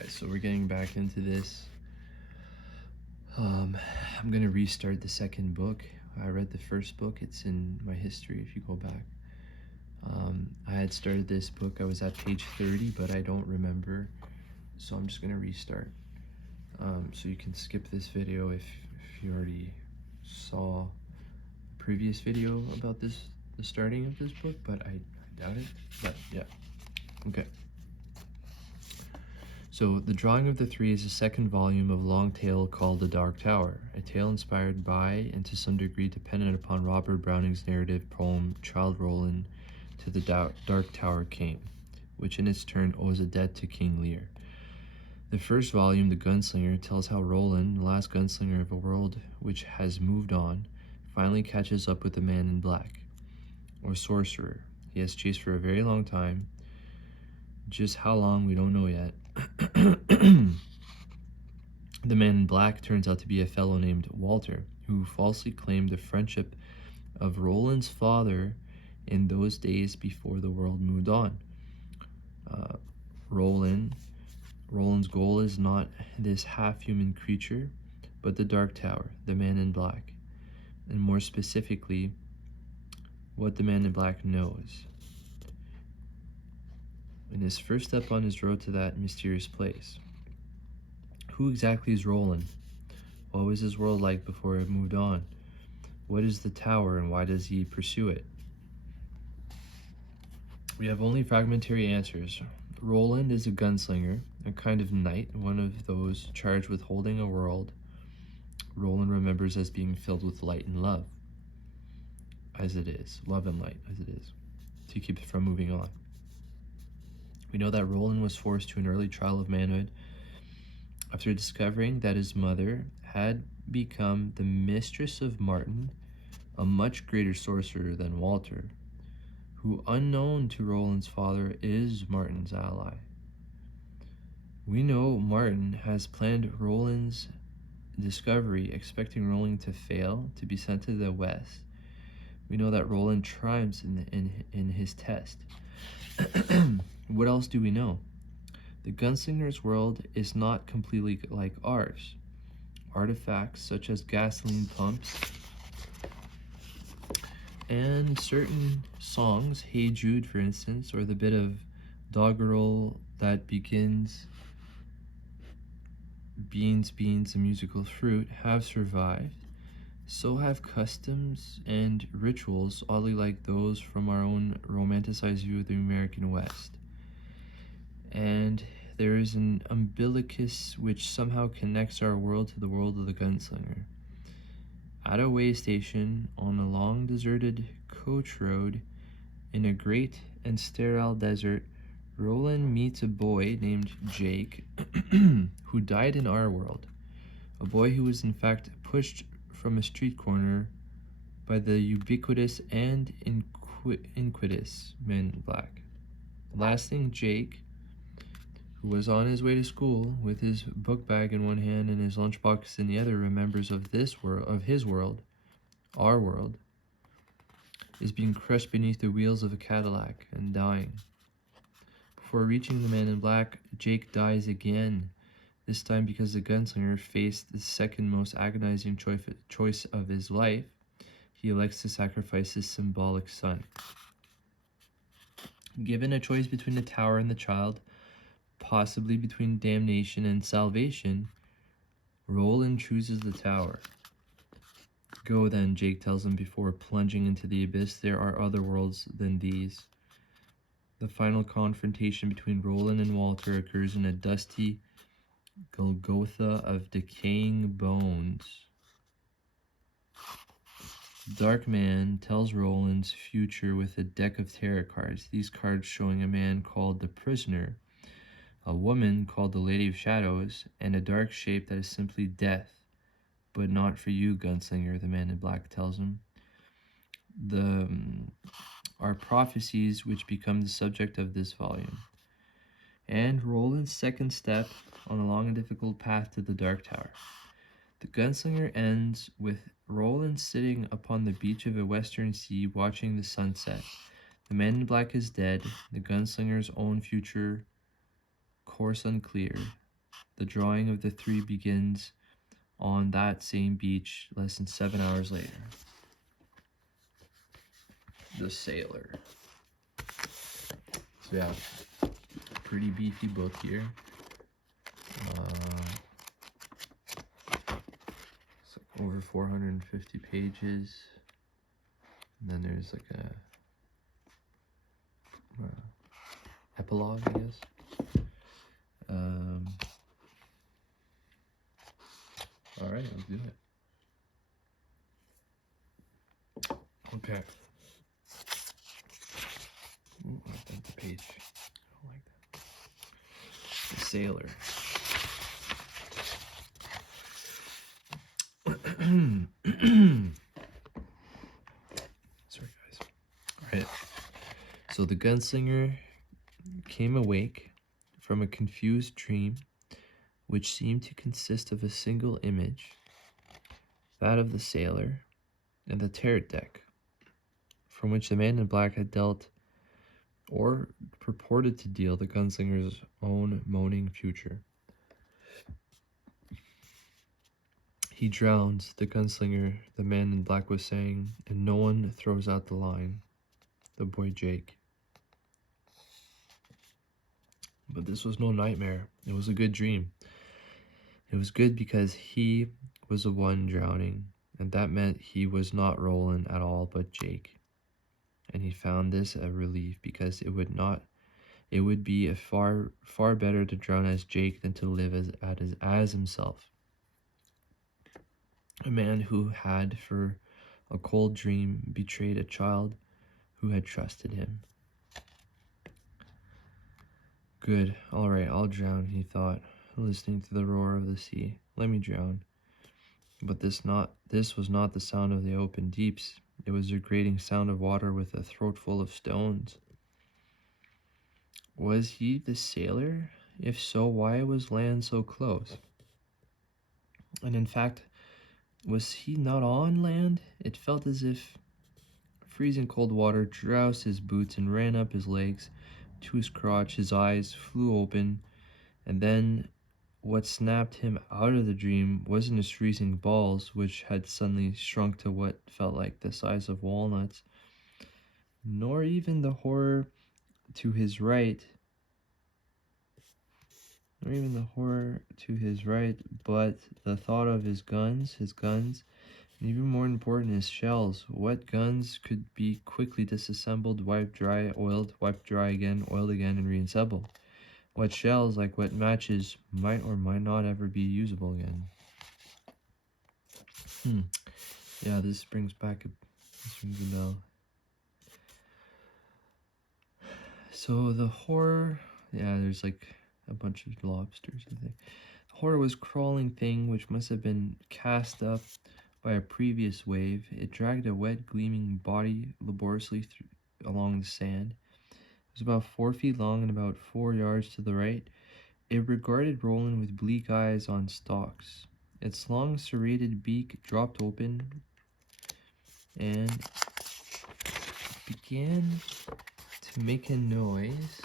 guys, so we're getting back into this. I'm gonna restart the second book. I read the first book. It's in my history if you go back. I had started this book. I was at page 30, but I don't remember, so I'm just gonna restart. So you can skip this video if you already saw the previous video about the starting of this book, but I doubt it. But yeah, okay. So, The Drawing of the Three is the second volume of a long tale called The Dark Tower, a tale inspired by and to some degree dependent upon Robert Browning's narrative poem Childe Roland to the Dark Tower Came, which in its turn owes a debt to King Lear. The first volume, The Gunslinger, tells how Roland, the last gunslinger of a world which has moved on, finally catches up with the man in black, or sorcerer, he has chased for a very long time. Just how long, we don't know yet. The man in black turns out to be a fellow named Walter, who falsely claimed the friendship of Roland's father in those days before the world moved on. Roland's goal is not this half-human creature, but the Dark Tower, the man in black, and more specifically, what the man in black knows. In his first step on his road to that mysterious place. Who exactly is Roland? What was his world like before it moved on? What is the tower and why does he pursue it? We have only fragmentary answers. Roland is a gunslinger, a kind of knight, one of those charged with holding a world Roland remembers as being filled with light and love, as it is, love and light, as it is, to keep it from moving on. We know that Roland was forced to an early trial of manhood after discovering that his mother had become the mistress of Martin, a much greater sorcerer than Walter, who, unknown to Roland's father, is Martin's ally. We know Martin has planned Roland's discovery, expecting Roland to fail, to be sent to the west. We know that Roland triumphs in his test. What else do we know? The gunslinger's world is not completely like ours. Artifacts such as gasoline pumps and certain songs, Hey Jude for instance, or the bit of doggerel that begins beans, beans, a musical fruit, have survived. So have customs and rituals oddly like those from our own romanticized view of the American West. And there is an umbilicus which somehow connects our world to the world of the gunslinger. At a way station on a long deserted coach road in a great and sterile desert, Roland meets a boy named Jake who died in our world. A boy who was in fact pushed from a street corner by the ubiquitous and iniquitous man in black. Last thing, Jake, who was on his way to school with his book bag in one hand and his lunchbox in the other, remembers of this world, of his world, our world, is being crushed beneath the wheels of a Cadillac and dying. Before reaching the man in black, Jake dies again, this time because the gunslinger faced the second most agonizing choice of his life. He elects to sacrifice his symbolic son. Given a choice between the tower and the child, possibly between damnation and salvation, Roland chooses the tower. Go then, Jake tells him before plunging into the abyss. There are other worlds than these. The final confrontation between Roland and Walter occurs in a dusty Golgotha of decaying bones. The Dark Man tells Roland's future with a deck of tarot cards, these cards showing a man called the Prisoner, a woman called the Lady of Shadows, and a dark shape that is simply death. But not for you, gunslinger, the man in black tells him. Are prophecies which become the subject of this volume. And Roland's second step on a long and difficult path to the Dark Tower. The Gunslinger ends with Roland sitting upon the beach of a western sea watching the sunset. The man in black is dead, the gunslinger's own future course unclear. The drawing of the three begins on that same beach less than 7 hours later. The Sailor. So yeah, pretty beefy book here. It's like over 450 pages. And then there's like a epilogue, I guess. All right, let's do it. Okay. Ooh, I bent the page. I don't like that. The Sailor. Sorry, guys. All right. So the gunslinger came awake from a confused dream, which seemed to consist of a single image, that of the sailor, and the turret deck, from which the man in black had dealt, or purported to deal, the gunslinger's own moaning future. He drowns, the gunslinger, the man in black was saying, and no one throws out the line. The boy Jake. But this was no nightmare. It was a good dream. It was good because he was the one drowning, and that meant he was not Roland at all, but Jake. And he found this a relief because it would be a far better to drown as Jake than to live as himself. A man who had, for a cold dream, betrayed a child who had trusted him. Good, all right, I'll drown, he thought, listening to the roar of the sea. Let me drown. But this was not the sound of the open deeps. It was the grating sound of water with a throat full of stones. Was he the sailor? If so, why was land so close? And in fact, was he not on land? It felt as if freezing cold water drowsed his boots and ran up his legs to his crotch. His eyes flew open, and then what snapped him out of the dream wasn't his freezing balls, which had suddenly shrunk to what felt like the size of walnuts, nor even the horror to his right, but the thought of his guns, and even more important, his shells. What guns could be quickly disassembled, wiped dry, oiled, wiped dry again, oiled again, and reassembled? What shells, like what matches, might or might not ever be usable again? Yeah, this rings a bell. So the horror, yeah, there's like a bunch of lobsters, I think. The horror was crawling thing which must have been cast up by a previous wave. It dragged a wet, gleaming body laboriously along the sand. It was about 4 feet long and about 4 yards to the right. It regarded Roland with bleak eyes on stalks. Its long, serrated beak dropped open and began to make a noise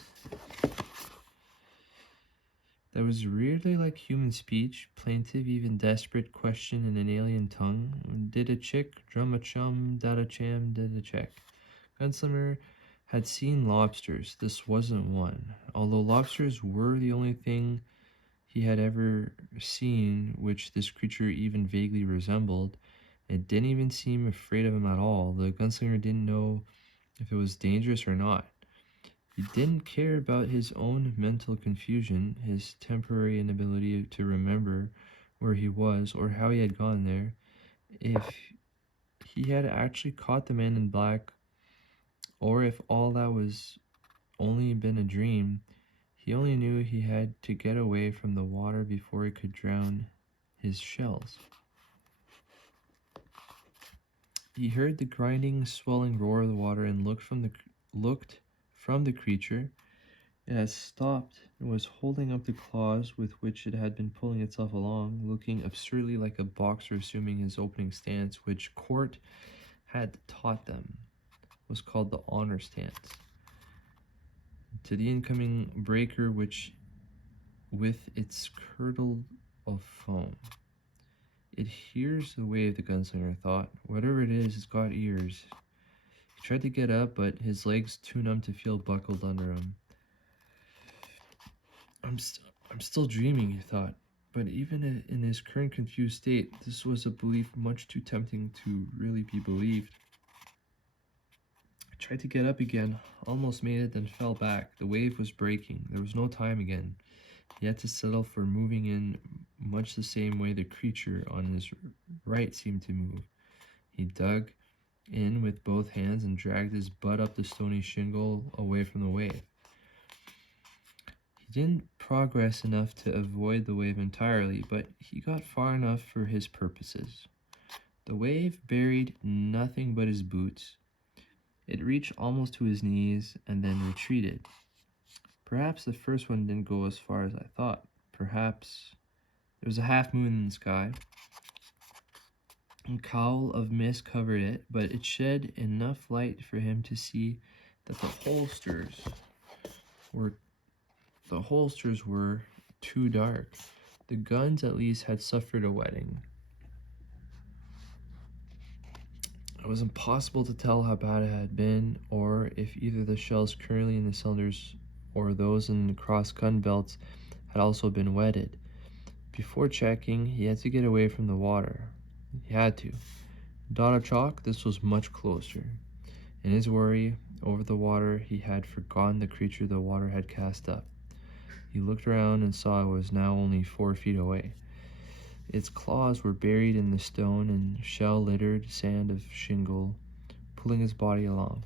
that was weirdly like human speech, plaintive, even desperate, question in an alien tongue. Did a chick, drum a chum, dad a cham, did a check. Gunslinger had seen lobsters. This wasn't one. Although lobsters were the only thing he had ever seen which this creature even vaguely resembled, it didn't even seem afraid of him at all. The gunslinger didn't know if it was dangerous or not. He didn't care about his own mental confusion, his temporary inability to remember where he was or how he had gone there. If he had actually caught the man in black, or if all that was only been a dream, he only knew he had to get away from the water before he could drown his shells. He heard the grinding, swelling roar of the water and looked from the creature. It had stopped and was holding up the claws with which it had been pulling itself along, looking absurdly like a boxer assuming his opening stance, which Court had taught them was called the honor stance. To the incoming breaker, which with its curdle of foam. It hears the wave, the gunslinger thought. Whatever it is, it's got ears. He tried to get up, but his legs too numb to feel buckled under him. I'm still dreaming, he thought. But even in his current confused state, this was a belief much too tempting to really be believed. I tried to get up again, almost made it, then fell back. The wave was breaking. There was no time again. He had to settle for moving in much the same way the creature on his right seemed to move. He dug in with both hands and dragged his butt up the stony shingle away from the wave. He didn't progress enough to avoid the wave entirely, but he got far enough for his purposes. The wave buried nothing but his boots. It reached almost to his knees and then retreated. Perhaps the first one didn't go as far as I thought. Perhaps there was a half moon in the sky. A cowl of mist covered it, but it shed enough light for him to see that the holsters were too dark. The guns at least had suffered a wetting. It was impossible to tell how bad it had been, or if either the shells currently in the cylinders or those in the cross gun belts had also been wetted. Before checking, he had to get away from the water. He had to. Dot of chalk, this was much closer. In his worry over the water, he had forgotten the creature the water had cast up. He looked around and saw it was now only 4 feet away. Its claws were buried in the stone and shell-littered sand of shingle, pulling his body along.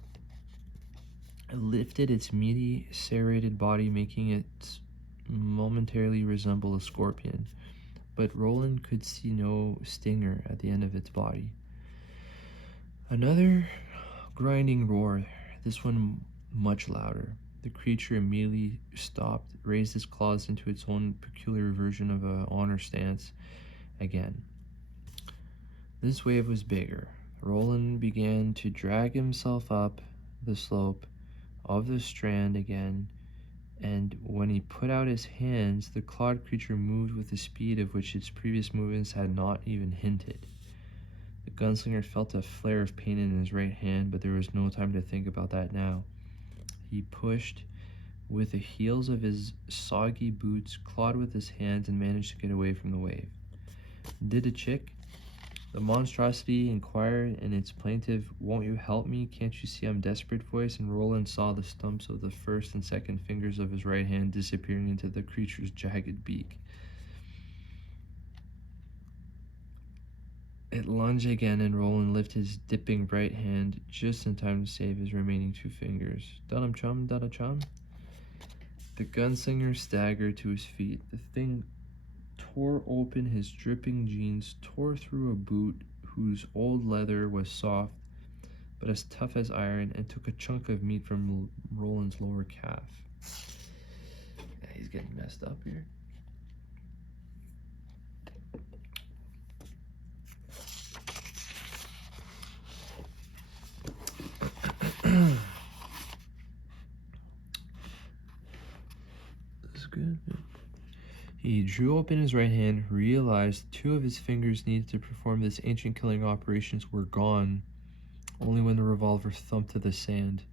It lifted its meaty, serrated body, making it momentarily resemble a scorpion, but Roland could see no stinger at the end of its body. Another grinding roar, this one much louder. The creature immediately stopped, raised its claws into its own peculiar version of an honor stance again. This wave was bigger. Roland began to drag himself up the slope of the strand again, and when he put out his hands, the clawed creature moved with a speed of which its previous movements had not even hinted. The gunslinger felt a flare of pain in his right hand, but there was no time to think about that now. He pushed with the heels of his soggy boots, clawed with his hands, and managed to get away from the wave. Did a chick? The monstrosity inquired in its plaintive, "Won't you help me? Can't you see I'm desperate?" voice, and Roland saw the stumps of the first and second fingers of his right hand disappearing into the creature's jagged beak. It lunged again, and Roland lifted his dipping right hand just in time to save his remaining 2 fingers. "Dum chum, da chum." The gunslinger staggered to his feet. The thing tore open his dripping jeans, tore through a boot whose old leather was soft but as tough as iron, and took a chunk of meat from Roland's lower calf. Yeah, he's getting messed up here. This is good. He drew open his right hand, realized 2 of his fingers needed to perform this ancient killing operations were gone, only when the revolver thumped to the sand.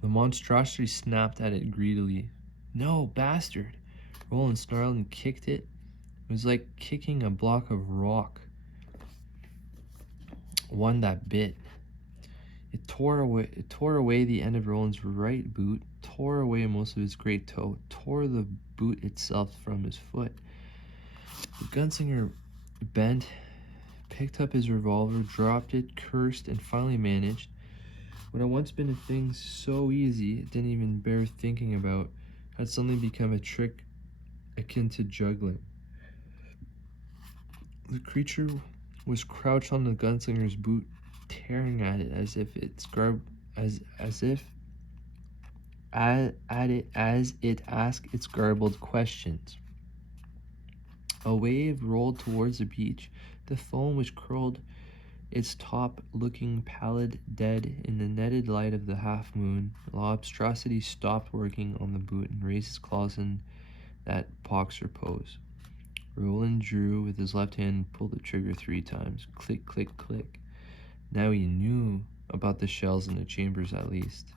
The monstrosity snapped at it greedily. "No, bastard!" Roland snarled and kicked it. It was like kicking a block of rock, one that bit. It tore away the end of Roland's right boot, tore away most of his great toe, tore the boot itself from his foot. The gunslinger bent, picked up his revolver, dropped it, cursed, and finally managed, what had once been a thing so easy it didn't even bear thinking about, had suddenly become a trick akin to juggling. The creature was crouched on the gunslinger's boot, tearing at it as if it asked its garbled questions. A wave rolled towards the beach, the foam which curled its top looking pallid dead in the netted light of the half moon. The monstrosity stopped working on the boot and raised its claws in that boxer pose. Roland drew with his left hand and pulled the trigger 3 times. Click, click, click. Now he knew about the shells in the chambers at least.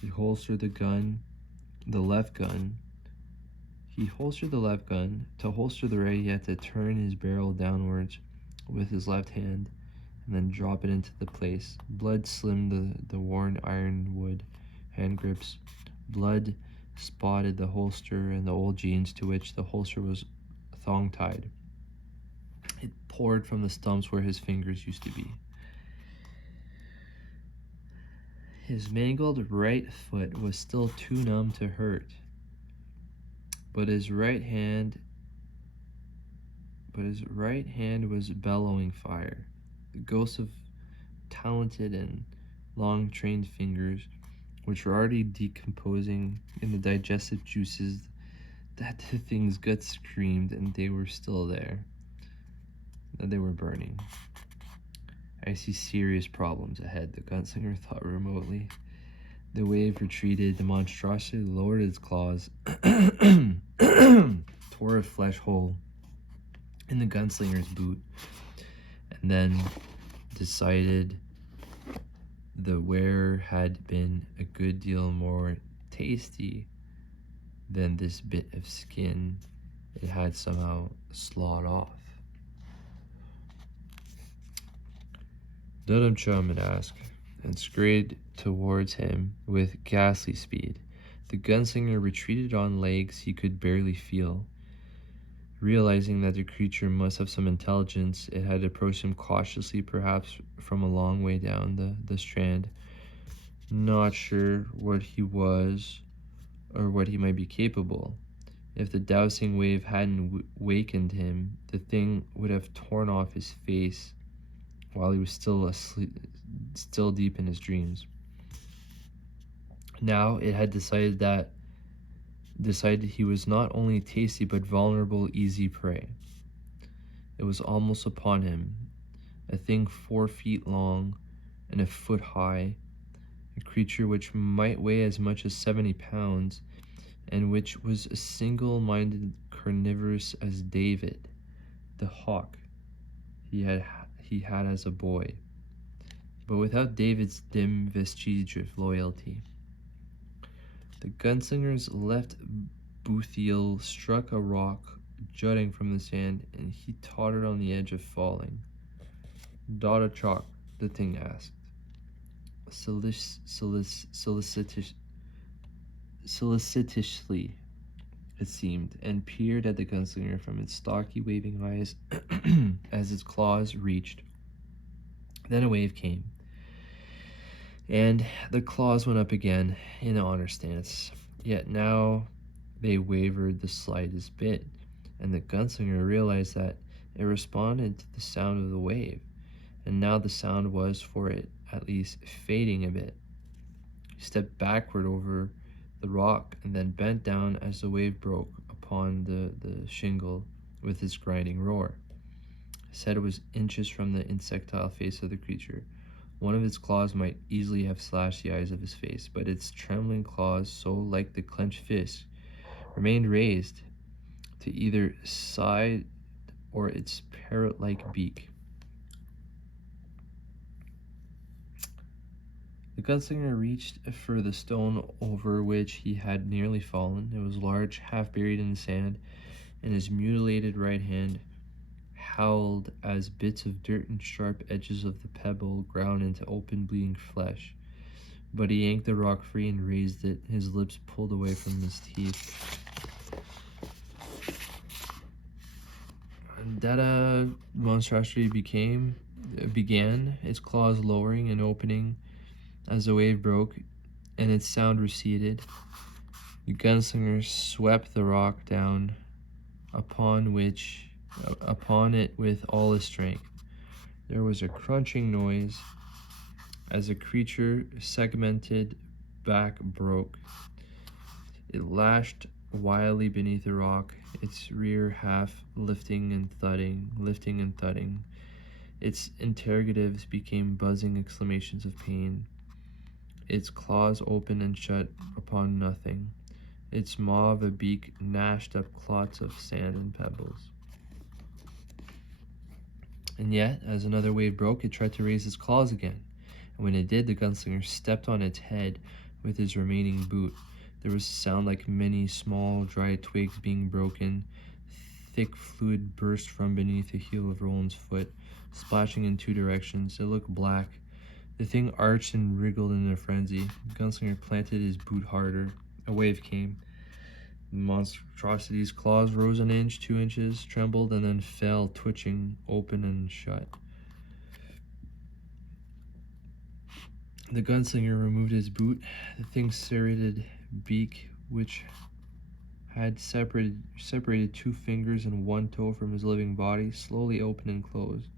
He holstered the left gun. He holstered the left gun. To holster the right, he had to turn his barrel downwards with his left hand and then drop it into the place. Blood slimmed the worn ironwood hand grips. Blood spotted the holster and the old jeans to which the holster was thong-tied. It poured from the stumps where his fingers used to be. His mangled right foot was still too numb to hurt, but his right hand was bellowing fire. The ghosts of talented and long-trained fingers, which were already decomposing in the digestive juices, that the thing's guts screamed, and they were still there. That they were burning. I see serious problems ahead, the gunslinger thought remotely. The wave retreated, the monstrosity lowered its claws, tore a flesh hole in the gunslinger's boot, and then decided the wearer had been a good deal more tasty than this bit of skin it had somehow slawed off. Let him chum and ask, and scurried towards him with ghastly speed. The gunslinger retreated on legs he could barely feel. Realizing that the creature must have some intelligence, it had approached him cautiously, perhaps from a long way down the strand. Not sure what he was or what he might be capable. If the dousing wave hadn't wakened him, the thing would have torn off his face while he was still asleep, still deep in his dreams. Now it had decided he was not only tasty but vulnerable, easy prey. It was almost upon him, a thing 4 feet long and a foot high, a creature which might weigh as much as 70 pounds, and which was as single-minded carnivorous as David, the hawk he had as a boy, but without David's dim vestige of loyalty. The gunslinger's left boothiel struck a rock jutting from the sand, and he tottered on the edge of falling. "Dot of chalk?" the thing asked, solicitously, it seemed, and peered at the gunslinger from its stocky, waving eyes as its claws reached. Then a wave came, and the claws went up again in an honor stance. Yet now they wavered the slightest bit, and the gunslinger realized that it responded to the sound of the wave, and now the sound was, for it at least, fading a bit. He stepped backward over the rock and then bent down as the wave broke upon the shingle with its grinding roar. His head was inches from the insectile face of the creature. One of its claws might easily have slashed the eyes of his face, but its trembling claws, so like the clenched fist, remained raised to either side or its parrot-like beak. The gunslinger reached for the stone over which he had nearly fallen. It was large, half buried in the sand, and his mutilated right hand howled as bits of dirt and sharp edges of the pebble ground into open bleeding flesh. But he yanked the rock free and raised it, his lips pulled away from his teeth. That monstrosity began, its claws lowering and opening as the wave broke and its sound receded. The gunslinger swept the rock down upon it with all his strength. There was a crunching noise as the creature's segmented back broke. It lashed wildly beneath the rock, its rear half lifting and thudding. Its interrogatives became buzzing exclamations of pain. Its claws opened and shut upon nothing, its maw of a beak gnashed up clots of sand and pebbles. And yet, as another wave broke, it tried to raise its claws again. And when it did, the gunslinger stepped on its head with his remaining boot. There was a sound like many small, dry twigs being broken. Thick fluid burst from beneath the heel of Roland's foot, splashing in two directions. It looked black. The thing arched and wriggled in a frenzy. The gunslinger planted his boot harder. A wave came. The monstrosity's claws rose an inch, 2 inches, trembled, and then fell, twitching open and shut. The gunslinger removed his boot. The thing's serrated beak, which had separated 2 fingers and 1 toe from his living body, slowly opened and closed.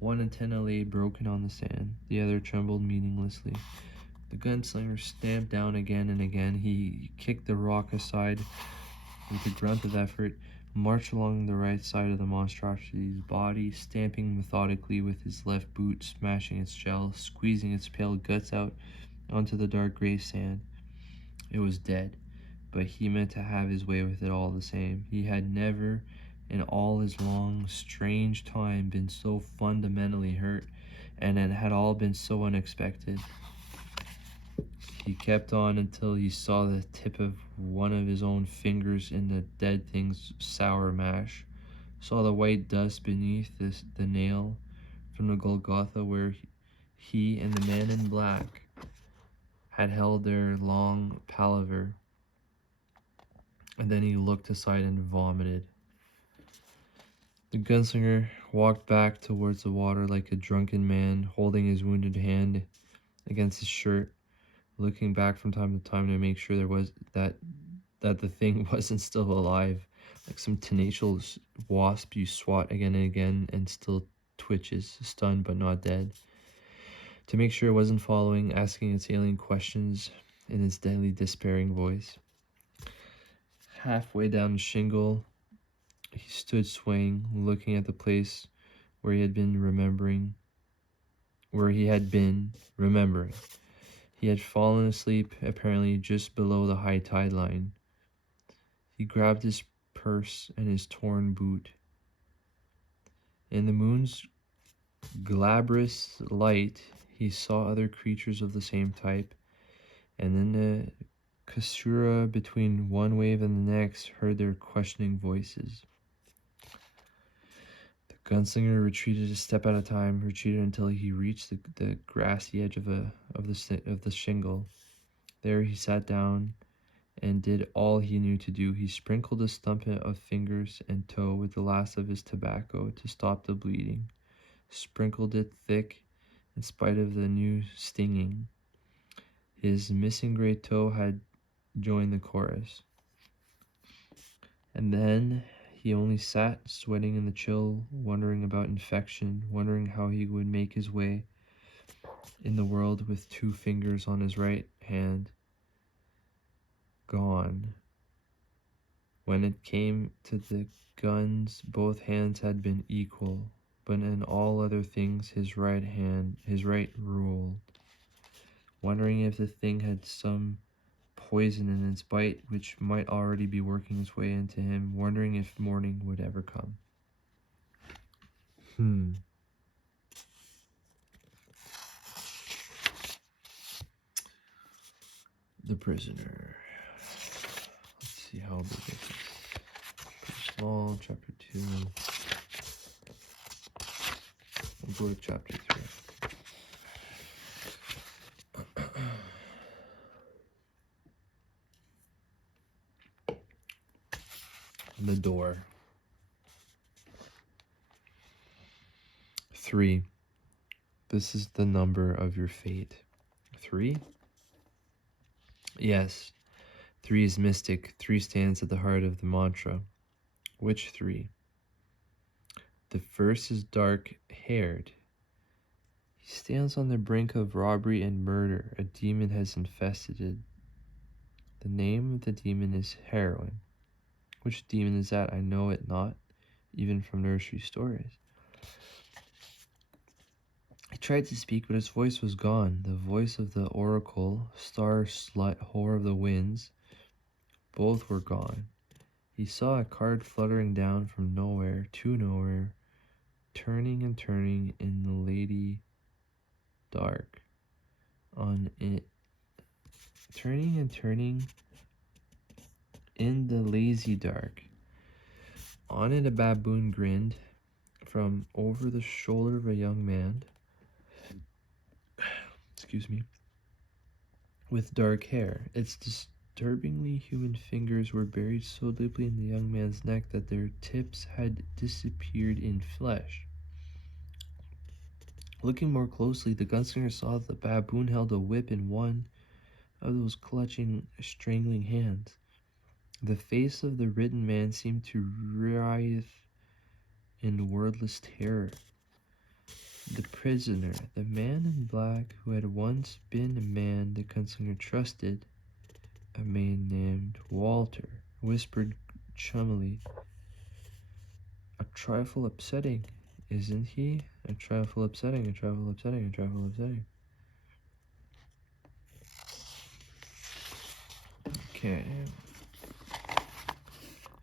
One antenna lay broken on the sand. The other trembled meaninglessly. The gunslinger stamped down again and again. He kicked the rock aside with a grunt of effort, marched along the right side of the monstrosity's body, stamping methodically with his left boot, smashing its shell, squeezing its pale guts out onto the dark gray sand. It was dead, but he meant to have his way with it all the same. He had never, in all his long, strange time, been so fundamentally hurt, and it had all been so unexpected. He kept on until he saw the tip of one of his own fingers in the dead thing's sour mash, saw the white dust beneath the nail from the Golgotha where he and the man in black had held their long palaver, and then he looked aside and vomited. The gunslinger walked back towards the water like a drunken man, holding his wounded hand against his shirt, looking back from time to time to make sure there was that the thing wasn't still alive, like some tenacious wasp you swat again and again and still twitches, stunned but not dead. To make sure it wasn't following, asking its alien questions in its deadly, despairing voice. Halfway down the shingle, he stood swaying, looking at the place where he had been remembering. He had fallen asleep, apparently just below the high tide line. He grabbed his purse and his torn boot. In the moon's glabrous light, he saw other creatures of the same type, and in the caesura between one wave and the next, heard their questioning voices. The gunslinger retreated a step at a time, retreated until he reached the grassy edge of the shingle. There he sat down and did all he knew to do. He sprinkled a stump of fingers and toe with the last of his tobacco to stop the bleeding, sprinkled it thick in spite of the new stinging. His missing great toe had joined the chorus. And then he only sat, sweating in the chill, wondering about infection, wondering how he would make his way in the world with 2 fingers on his right hand gone. When it came to the guns, both hands had been equal, but in all other things his right ruled. Wondering if the thing had some poison in its bite which might already be working its way into him, wondering if morning would ever come. The prisoner. Let's see how big it is. Pretty small, chapter 2. We'll go to chapter 3. The door. 3. This is the number of your fate. 3? Yes. 3 is mystic. 3 stands at the heart of the mantra. Which 3? The first is dark-haired. He stands on the brink of robbery and murder. A demon has infested it. The name of the demon is heroin. Which demon is that? I know it not, even from nursery stories. I tried to speak, but his voice was gone. The voice of the oracle, star slut, whore of the winds, Both were gone. He saw a card fluttering down from nowhere to nowhere, turning and turning in the lady dark. On it, turning and turning in the lazy dark. On it, a baboon grinned from over the shoulder of a young man, excuse me, with dark hair. Its disturbingly human fingers were buried so deeply in the young man's neck that their tips had disappeared in flesh. Looking more closely, the gunslinger saw that the baboon held a whip in one of those clutching, strangling hands. The face of the ridden man seemed to writhe in wordless terror. The prisoner, the man in black who had once been a man the gunslinger trusted, a man named Walter, whispered chummily, "A trifle upsetting, isn't he? A trifle upsetting, a trifle upsetting, a trifle upsetting." Okay.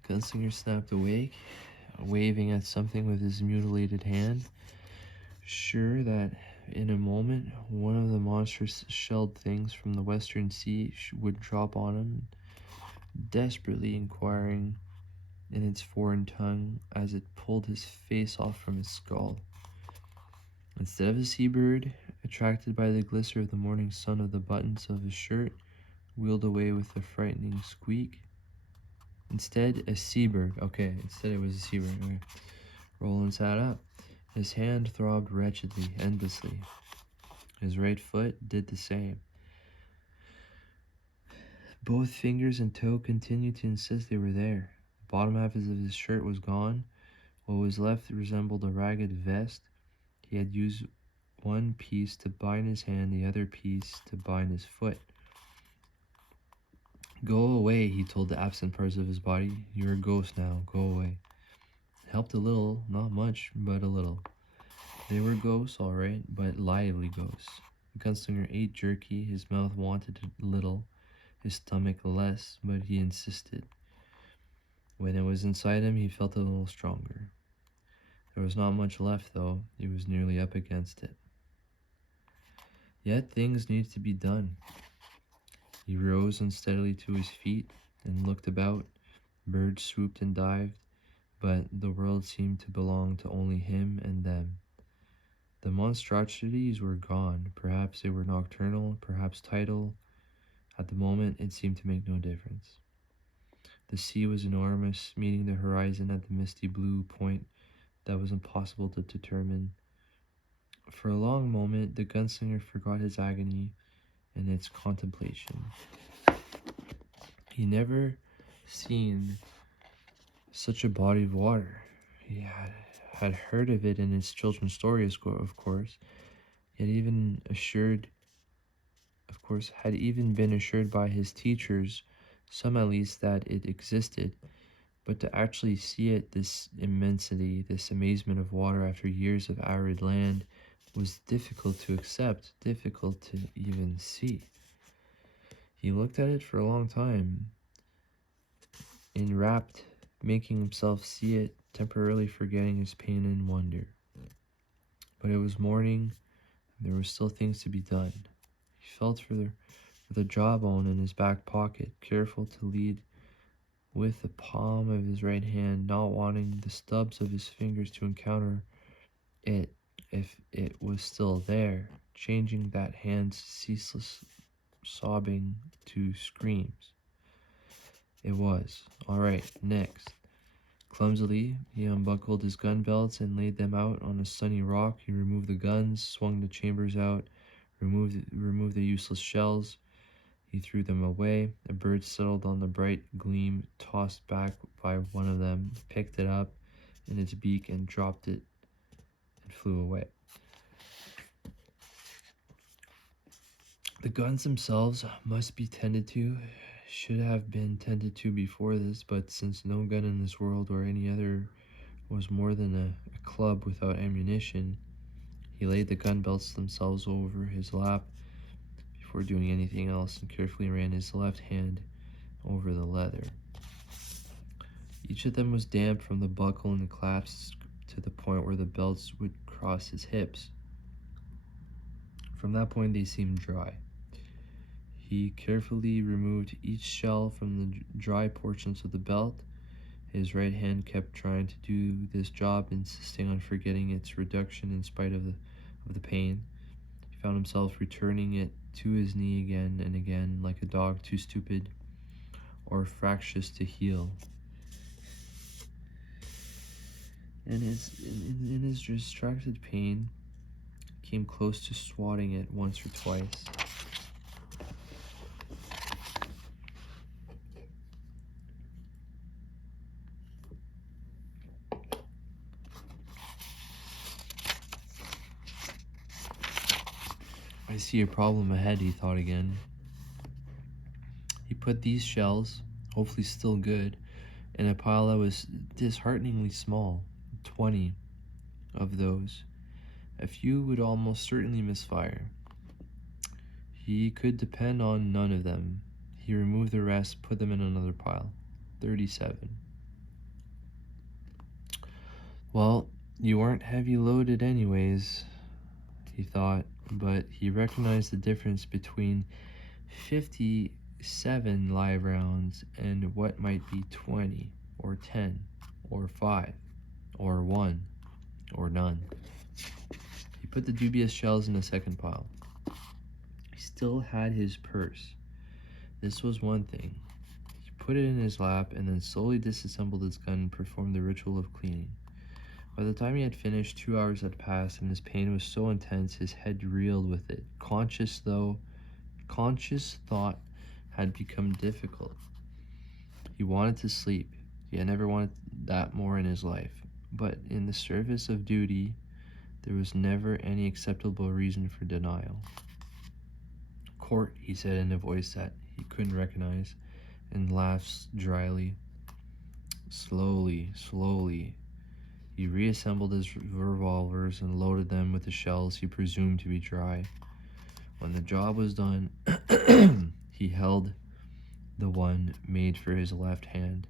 Gunslinger snapped awake, waving at something with his mutilated hand, sure that in a moment one of the monstrous shelled things from the western sea would drop on him, desperately inquiring in its foreign tongue as it pulled his face off from his skull. Instead of a seabird, attracted by the glister of the morning sun of the buttons of his shirt, wheeled away with a frightening squeak. Instead, a seabird. Okay, instead it was a seabird. Okay. Roland sat up. His hand throbbed wretchedly, endlessly. His right foot did the same. Both fingers and toe continued to insist they were there. The bottom half of his shirt was gone. What was left resembled a ragged vest. He had used one piece to bind his hand, the other piece to bind his foot. "Go away," he told the absent parts of his body. "You're a ghost now. Go away." It helped a little, not much, but a little. They were ghosts, all right, but lively ghosts. The gunslinger ate jerky. His mouth wanted a little, his stomach less, but he insisted. When it was inside him, he felt a little stronger. There was not much left, though. He was nearly up against it. Yet things needed to be done. He rose unsteadily to his feet and looked about. Birds swooped and dived, but the world seemed to belong to only him and them. The monstrosities were gone. Perhaps they were nocturnal, perhaps tidal. At the moment, it seemed to make no difference. The sea was enormous, meeting the horizon at the misty blue point that was impossible to determine. For a long moment, the gunslinger forgot his agony in its contemplation. He never seen such a body of water. He had heard of it in his children's stories, of course. Had even been assured by his teachers, some at least, that it existed. But to actually see it, this immensity, this amazement of water after years of arid land, was difficult to accept, difficult to even see. He looked at it for a long time, enwrapt, making himself see it, temporarily forgetting his pain and wonder. But it was morning, and there were still things to be done. He felt for the jawbone in his back pocket, careful to lead with the palm of his right hand, not wanting the stubs of his fingers to encounter it if it was still there, changing that hand's ceaseless sobbing to screams. It was. All right, next. Clumsily, he unbuckled his gun belts and laid them out on a sunny rock. He removed the guns, swung the chambers out, removed the useless shells. He threw them away. A bird settled on the bright gleam, tossed back by one of them, picked it up in its beak and dropped it and flew away. The guns themselves must be tended to, should have been tended to before this, but since no gun in this world or any other was more than a club without ammunition, he laid the gun belts themselves over his lap before doing anything else and carefully ran his left hand over the leather. Each of them was damp from the buckle and the clasps to the point where the belts would cross his hips. From that point, they seemed dry. He carefully removed each shell from the dry portions of the belt. His right hand kept trying to do this job, insisting on forgetting its reduction in spite of the pain. He found himself returning it to his knee again and again, like a dog too stupid or fractious to heal. And in his distracted pain, came close to swatting it once or twice. I see a problem ahead, he thought again. He put these shells, hopefully still good, in a pile that was dishearteningly small. 20 of those. A few would almost certainly misfire. He could depend on none of them. He removed the rest, put them in another pile. 37. Well, you weren't heavy loaded anyways, he thought, but he recognized the difference between 57 live rounds and what might be 20, or 10, or 5, or 1, or none. He put the dubious shells in the second pile. He still had his purse. This was one thing. He put it in his lap and then slowly disassembled his gun and performed the ritual of cleaning. By the time he had finished, 2 hours had passed, and his pain was so intense his head reeled with it. Conscious thought had become difficult. He wanted to sleep. He had never wanted that more in his life. But in the service of duty, there was never any acceptable reason for denial. Court, he said in a voice that he couldn't recognize, and laughed dryly. Slowly, he reassembled his revolvers and loaded them with the shells he presumed to be dry. When the job was done, he held the one made for his left hand,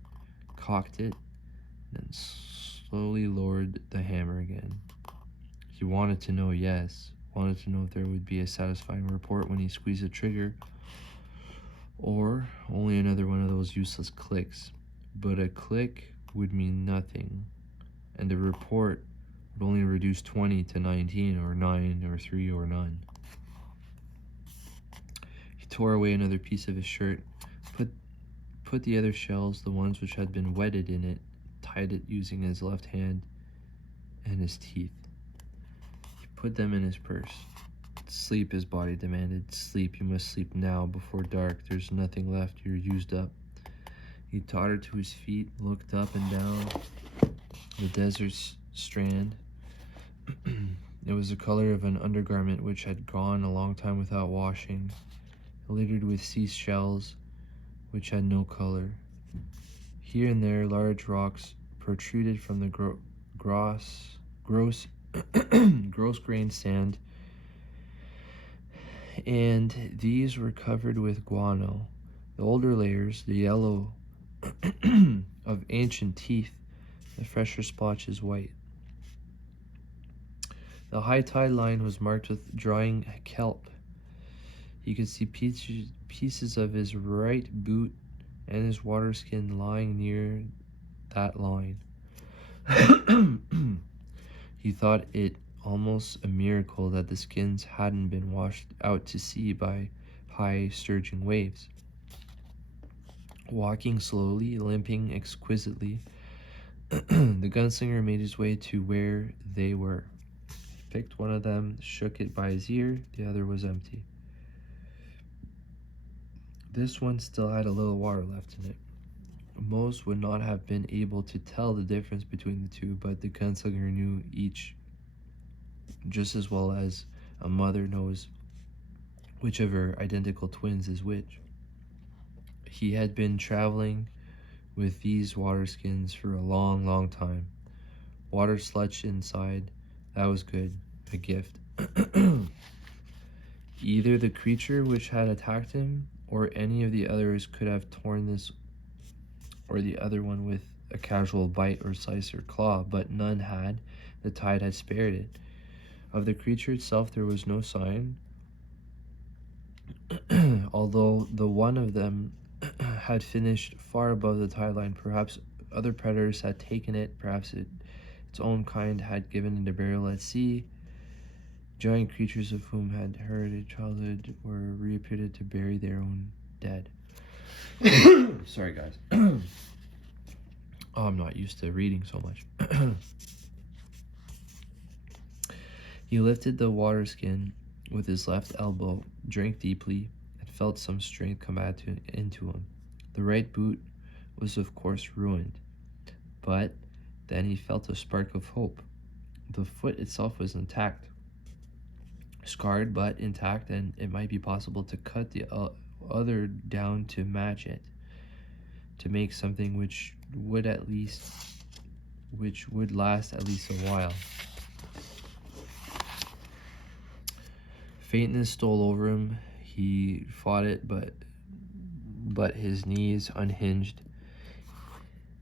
cocked it, then slowly lowered the hammer again. He wanted to know, wanted to know if there would be a satisfying report when he squeezed the trigger, or only another one of those useless clicks. But a click would mean nothing, and the report would only reduce 20 to 19, or 9, or 3, or none. He tore away another piece of his shirt, put the other shells, the ones which had been wetted in it, tied it using his left hand and his teeth. He put them in his purse. Sleep, his body demanded. Sleep, you must sleep now, before dark. There's nothing left, you're used up. He tottered to his feet, looked up and down the desert strand. It was the color of an undergarment which had gone a long time without washing, littered with seashells which had no color. Here and there, large rocks protruded from the gross-grained sand, and these were covered with guano. The older layers, the yellow of ancient teeth, the fresher splotches white. The high tide line was marked with drying kelp. He could see pieces of his right boot and his water skin lying near that line. He thought it almost a miracle that the skins hadn't been washed out to sea by high surging waves. Walking slowly, limping exquisitely, the gunslinger made his way to where they were. He picked one of them, shook it by his ear, the other was empty. This one still had a little water left in it. Most would not have been able to tell the difference between the two, but the gunslinger knew each just as well as a mother knows which of her identical twins is which. He had been traveling with these water skins for a long time. Water sludge inside, that was good, a gift. Either the creature which had attacked him, or any of the others could have torn this or the other one with a casual bite or slice or claw, but none had. The tide had spared it. Of the creature itself there was no sign, although the one of them had finished far above the tide line. Perhaps other predators had taken it, perhaps its own kind had given it a burial at sea. Giant creatures of whom had heard in childhood were reappeared to bury their own dead. Sorry, guys. Oh, I'm not used to reading so much. He lifted the water skin with his left elbow, drank deeply, and felt some strength come back into him. The right boot was, of course, ruined, but then he felt a spark of hope. The foot itself was intact, scarred but intact, and it might be possible to cut the other down to match it, to make something which would last at least a while. Faintness stole over him. He fought it, but his knees unhinged,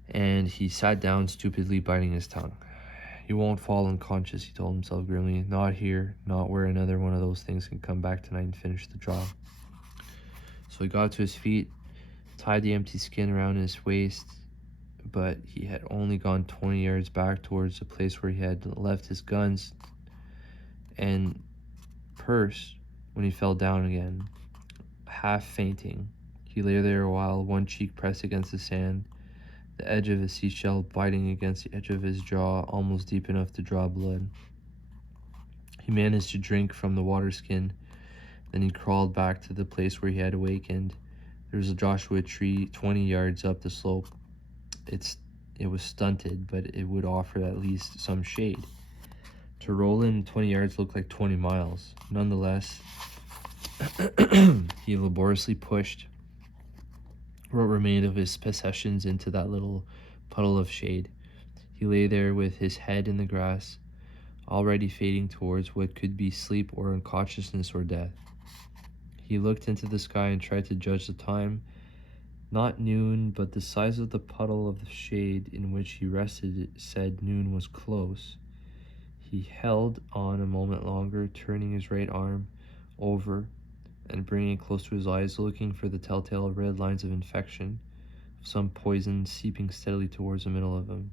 and he sat down stupidly, biting his tongue. "You won't fall unconscious," he told himself grimly. "Not here, not where another one of those things can come back tonight and finish the job." So he got to his feet, tied the empty skin around his waist, but he had only gone 20 yards back towards the place where he had left his guns and purse when he fell down again, half fainting. He lay there a while, one cheek pressed against the sand, the edge of a seashell biting against the edge of his jaw, almost deep enough to draw blood. He managed to drink from the water skin. Then he crawled back to the place where he had awakened. There was a Joshua tree 20 yards up the slope. It was stunted, but it would offer at least some shade. To roll in 20 yards looked like 20 miles. Nonetheless, he laboriously pushed what remained of his possessions into that little puddle of shade. He lay there with his head in the grass, already fading towards what could be sleep or unconsciousness or death. He looked into the sky and tried to judge the time. Not noon, but the size of the puddle of the shade in which he rested said noon was close. He held on a moment longer, turning his right arm over and bringing it close to his eyes, looking for the telltale red lines of infection, some poison seeping steadily towards the middle of him.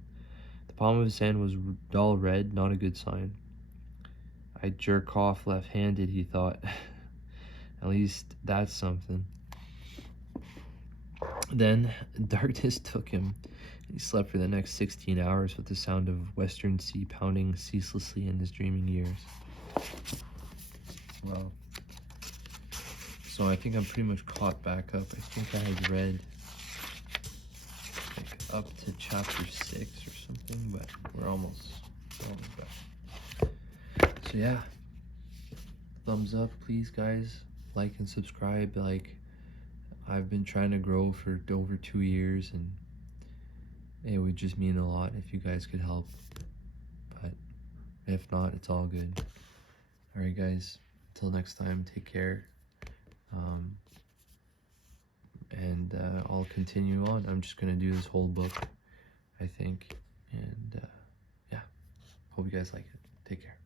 The palm of his hand was dull red, not a good sign. "I jerk off left-handed," he thought. "At least that's something." Then darkness took him. He slept for the next 16 hours with the sound of western sea pounding ceaselessly in his dreaming ears. Well, so I think I'm pretty much caught back up. I think I had read like up to chapter 6 or something, but we're almost back. So yeah, thumbs up, please, guys. Like and subscribe. Like, I've been trying to grow for over 2 years, and it would just mean a lot if you guys could help. But if not, it's all good. Alright, guys, until next time, take care. And I'll continue on. I'm just gonna do this whole book, I think. And yeah, hope you guys like it. Take care.